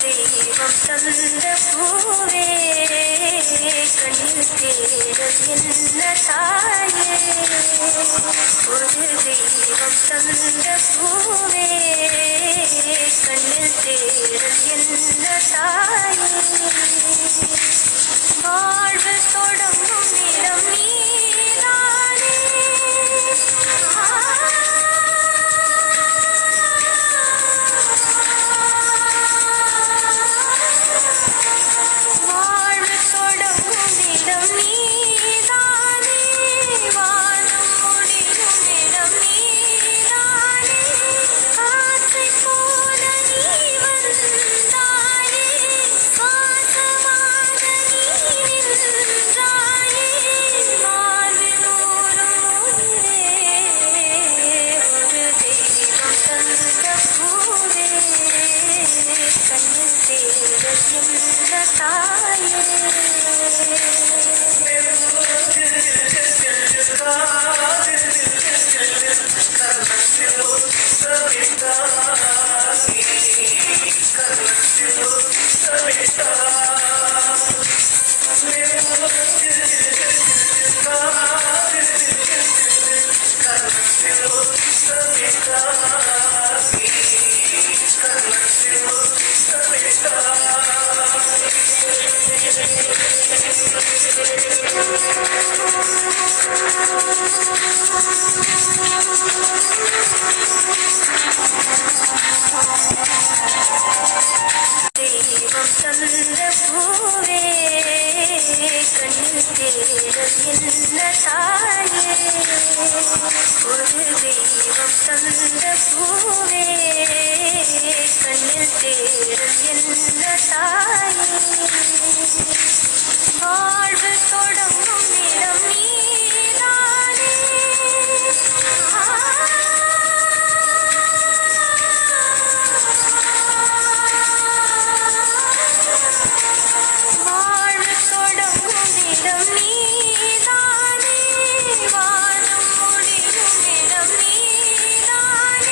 தெய்வம் தந்த பூவே கண்ணில் தேடல் என்ன தாயே, ஒரு தெய்வம் தந்த பூவே கண்ணில் தேடல் என்ன தாயே, வாழ்வு தொடங்கும் இடம் நீதானே, வாழ்வு தொடங்கும் இடம் நீதானே, வாழும் முடியும் இடம் நீதானே, காற்றை போல நீ வந்தாயே, வாசமாக நீ நின்றாயே, மார்பில் ஊறும் உயிரே, ஒரு தெய்வம் தந்த பூவே கண்ணில் தேடல் என்ன தாயே. தெய்வம் தந்த பூவே கண்ணில் தேடல் என்ன தாயே, ஒரு தெய்வம் தந்த பூவே கண்ணில் தேடல் என்ன தாயே.